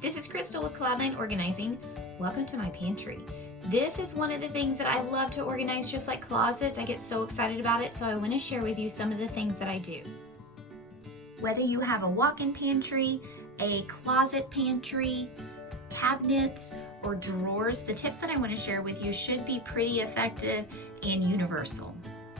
This is Crystal with Cloud9 Organizing. Welcome to my pantry. This is one of the things that I love to organize, just like closets. I get so excited about it, so I want to share with you some of the things that I do. Whether you have a walk-in pantry, a closet pantry, cabinets, or drawers, the tips that I want to share with you should be pretty effective and universal.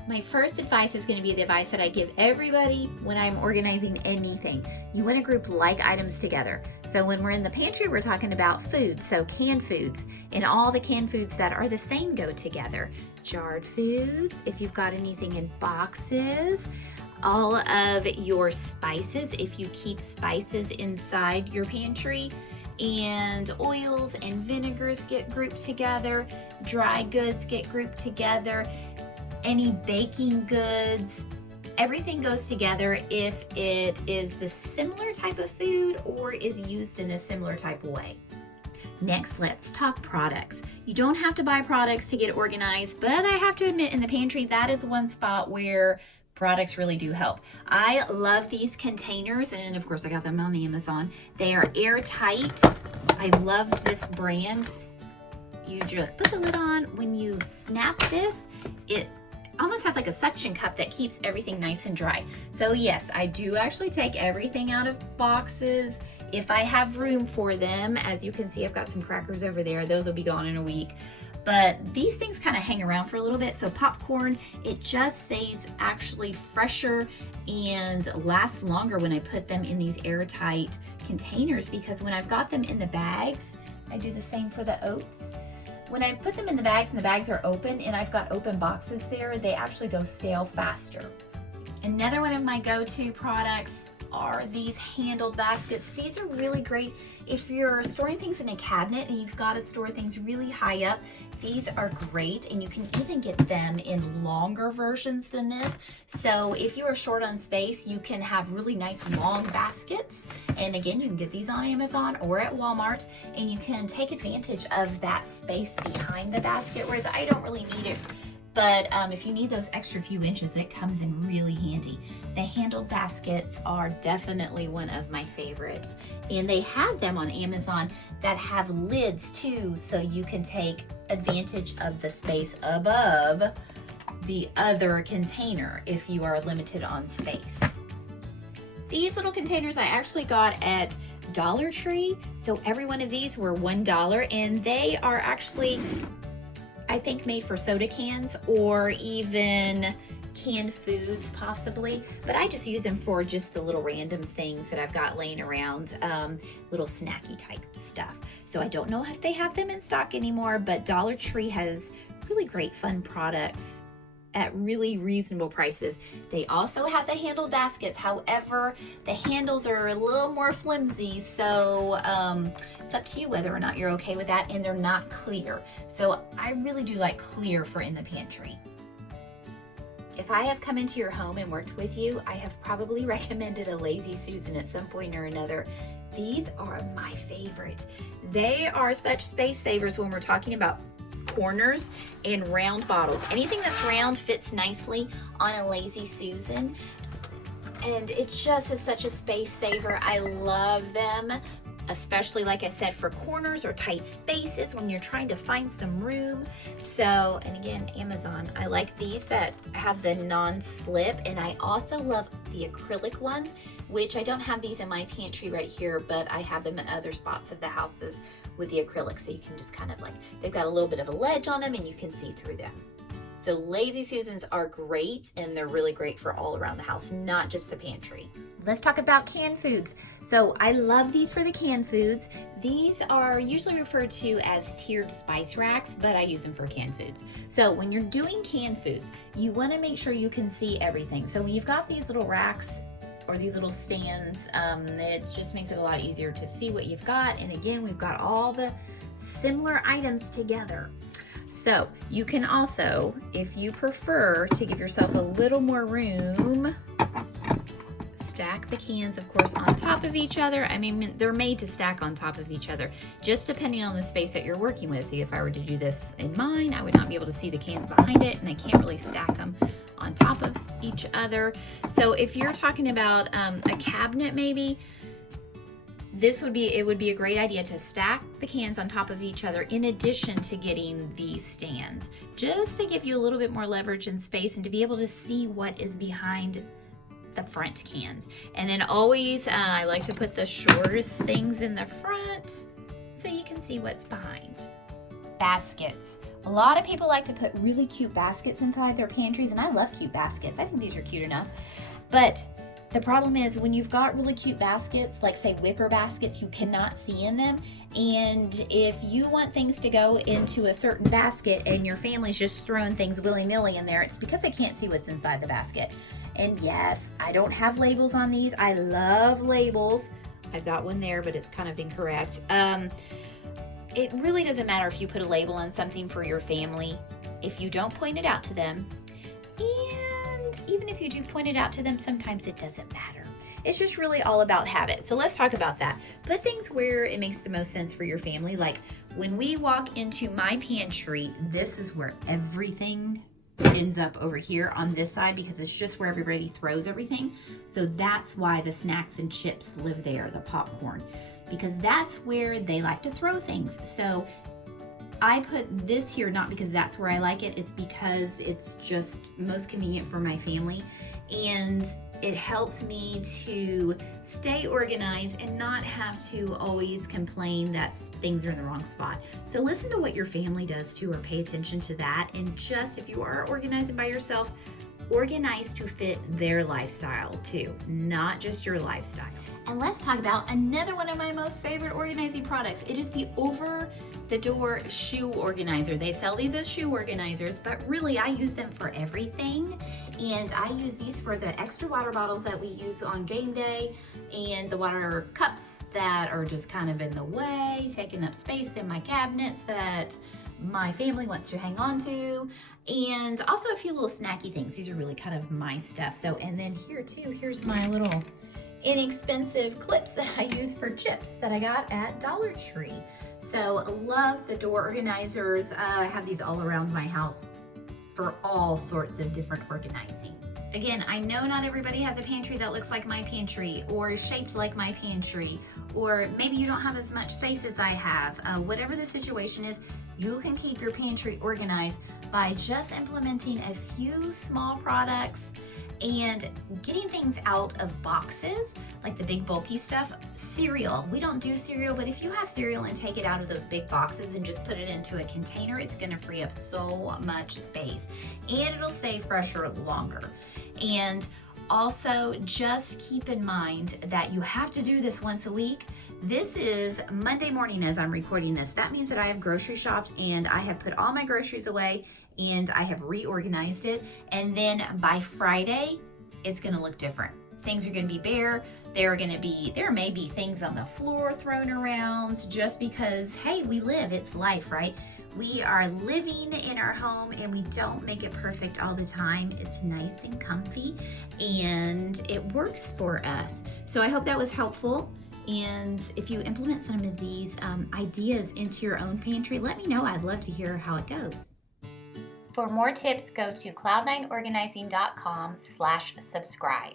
My first advice is going to be the advice that I give everybody when I'm organizing anything. You want to group like items together. So when we're in the pantry, we're talking about food, so canned foods, and all the canned foods that are the same go together. Jarred foods, if you've got anything in boxes, all of your spices, if you keep spices inside your pantry, and oils and vinegars get grouped together, dry goods get grouped together, any baking goods, everything goes together if it is the similar type of food or is used in a similar type of way. Next, let's talk products. You don't have to buy products to get organized, but I have to admit in the pantry, that is one spot where products really do help. I love these containers, and of course I got them on Amazon. They are airtight. I love this brand. You just put the lid on. When you snap this, it almost has like a suction cup that keeps everything nice and dry. So yes, I do actually take everything out of boxes if I have room for them. As you can see, I've got some crackers over there. Those will be gone in a week. But these things kind of hang around for a little bit. So popcorn, it just stays actually fresher and lasts longer when I put them in these airtight containers, because when I've got them in the bags, I do the same for the oats. When I put them in the bags and the bags are open and I've got open boxes there, they actually go stale faster. Another one of my go-to products are these handled baskets. These are really great if you're storing things in a cabinet and you've got to store things really high up. These are great, and you can even get them in longer versions than this. So if you are short on space, you can have really nice long baskets. And again, you can get these on Amazon or at Walmart, and you can take advantage of that space behind the basket, whereas I don't really need it. But if you need those extra few inches, it comes in really handy. The handled baskets are definitely one of my favorites. And they have them on Amazon that have lids too, so you can take advantage of the space above the other container if you are limited on space. These little containers I actually got at Dollar Tree. So every one of these were $1, and they are actually, I think, made for soda cans or even canned foods possibly, but I just use them for just the little random things that I've got laying around, little snacky type stuff. So I don't know if they have them in stock anymore, but Dollar Tree has really great fun products at really reasonable prices. They also have the handled baskets. However, the handles are a little more flimsy, so it's up to you whether or not you're okay with that, and they're not clear. So I really do like clear for in the pantry. If I have come into your home and worked with you, I have probably recommended a Lazy Susan at some point or another. These are my favorite. They are such space savers when we're talking about corners and round bottles. Anything that's round fits nicely on a Lazy Susan, and it just is such a space saver. I love them, especially, like I said, for corners or tight spaces when you're trying to find some room. So, and again, Amazon. I like these that have the non-slip, and I also love the acrylic ones, which I don't have these in my pantry right here, but I have them in other spots of the houses with the acrylic, so you can just kind of like, they've got a little bit of a ledge on them and you can see through them. So Lazy Susans are great, and they're really great for all around the house, not just a pantry. Let's talk about canned foods. So I love these for the canned foods. These are usually referred to as tiered spice racks, but I use them for canned foods. So when you're doing canned foods, you want to make sure you can see everything. So when you've got these little racks or these little stands, it just makes it a lot easier to see what you've got. And again, we've got all the similar items together. So you can also, if you prefer to give yourself a little more room, stack the cans, of course, on top of each other. I mean, they're made to stack on top of each other, just depending on the space that you're working with. See, if I were to do this in mine, I would not be able to see the cans behind it, and I can't really stack them on top of each other. So if you're talking about a cabinet maybe, it would be a great idea to stack the cans on top of each other in addition to getting these stands, just to give you a little bit more leverage and space and to be able to see what is behind the front cans. And then always, I like to put the shortest things in the front so you can see what's behind. Baskets. A lot of people like to put really cute baskets inside their pantries, and I love cute baskets. I think these are cute enough. But the problem is when you've got really cute baskets, like say wicker baskets, you cannot see in them. And if you want things to go into a certain basket and your family's just throwing things willy-nilly in there, it's because they can't see what's inside the basket. And yes, I don't have labels on these. I love labels. I've got one there, but it's kind of incorrect. It really doesn't matter if you put a label on something for your family if you don't point it out to them. And even if you do point it out to them, sometimes it doesn't matter. It's just really all about habit. So let's talk about that. Put things where it makes the most sense for your family. Like when we walk into my pantry, this is where everything ends up over here on this side because it's just where everybody throws everything. So that's why the snacks and chips live there, the popcorn, because that's where they like to throw things. So I put this here not because that's where I like it, it's because it's just most convenient for my family, and it helps me to stay organized and not have to always complain that things are in the wrong spot. So listen to what your family does too, or pay attention to that, and just if you are organizing by yourself, organize to fit their lifestyle too, not just your lifestyle. And let's talk about another one of my most favorite organizing products. It is the over-the-door shoe organizer. They sell these as shoe organizers, but really I use them for everything. And I use these for the extra water bottles that we use on game day and the water cups that are just kind of in the way, taking up space in my cabinets that my family wants to hang on to, and also a few little snacky things. These are really kind of my stuff. So, and then here too, here's my little inexpensive clips that I use for chips that I got at Dollar Tree. So love the door organizers. I have these all around my house for all sorts of different organizing. Again, I know not everybody has a pantry that looks like my pantry or is shaped like my pantry, or maybe you don't have as much space as I have. Whatever the situation is, you can keep your pantry organized by just implementing a few small products and getting things out of boxes, like the big bulky stuff. Cereal, we don't do cereal, but if you have cereal and take it out of those big boxes and just put it into a container, it's gonna free up so much space and it'll stay fresher longer. And also just keep in mind that you have to do this once a week. This is Monday morning as I'm recording this. That means that I have grocery shopped and I have put all my groceries away and I have reorganized it. And then by Friday, it's gonna look different. Things are gonna be bare. There may be things on the floor thrown around just because, hey, we live, it's life, right? We are living in our home and we don't make it perfect all the time. It's nice and comfy and it works for us. So I hope that was helpful. And if you implement some of these ideas into your own pantry, let me know. I'd love to hear how it goes. For more tips, go to cloud9organizing.com/subscribe.